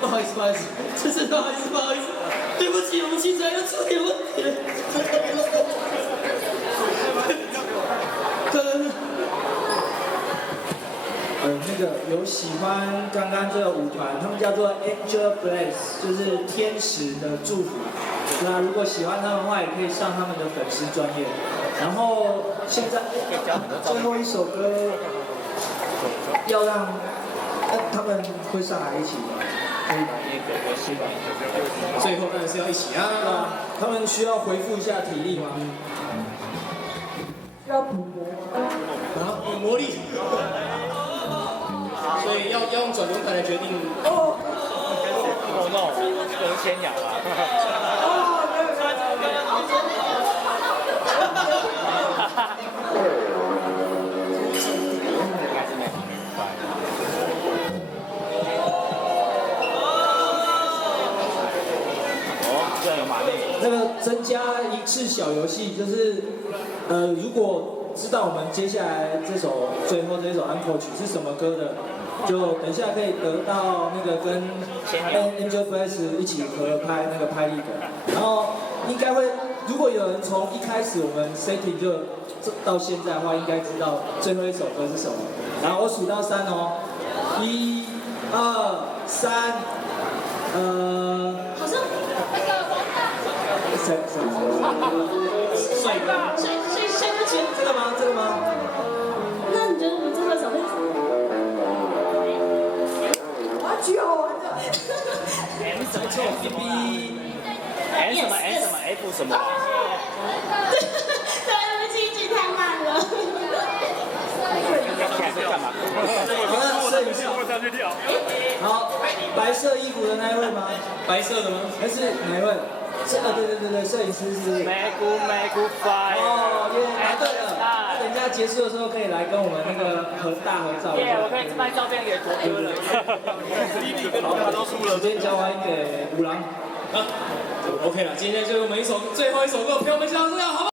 不好意思，真是不好意思，对不起，我们器材又出点问题了。那个有喜欢刚刚这个舞团，他们叫做 Angel Bless， 就是天使的祝福。那如果喜欢他们的话，也可以上他们的粉丝专页。然后现在最后一首歌要让他们会上来一起吗？可以吧？最后当然是要一起啊！他们需要恢复一下体力吗？要补魔啊，有魔力。所以要用转轮盘来决定。哦 no， 这是牵羊啊。那个增加一次小游戏，就是如果知道我们接下来最后这首安可曲是什么歌的，就等一下可以得到那个跟 Angel Bless 一起合拍那个拍立得，然后应该会如果有人从一开始我们 setting 就到现在的话，应该知道最后一首歌是什么。然后我数到3哦，1、2、3，好像那个王大谁？帅哥，谁不行？这个吗？这个吗？那你觉得我们最后一首会是什么？我要举我玩的。 M 什么错 M 什么 M 什么 M 什么 F 什么？对不起，举太慢了。在干嘛？好了，摄影师。我上去跳。好，白色衣服的那一位吗？白色的吗？还是哪一位？对，摄影师是。美股 fire。哦，耶，答对了。那等一下结束的时候可以来跟我们那个大合照。耶，我可以拍照片给国哥了。弟弟跟大家都输了。直接交还给五郎。啊 ，OK 了，今天就我们最后一首歌，陪我们一起到这样，好不好？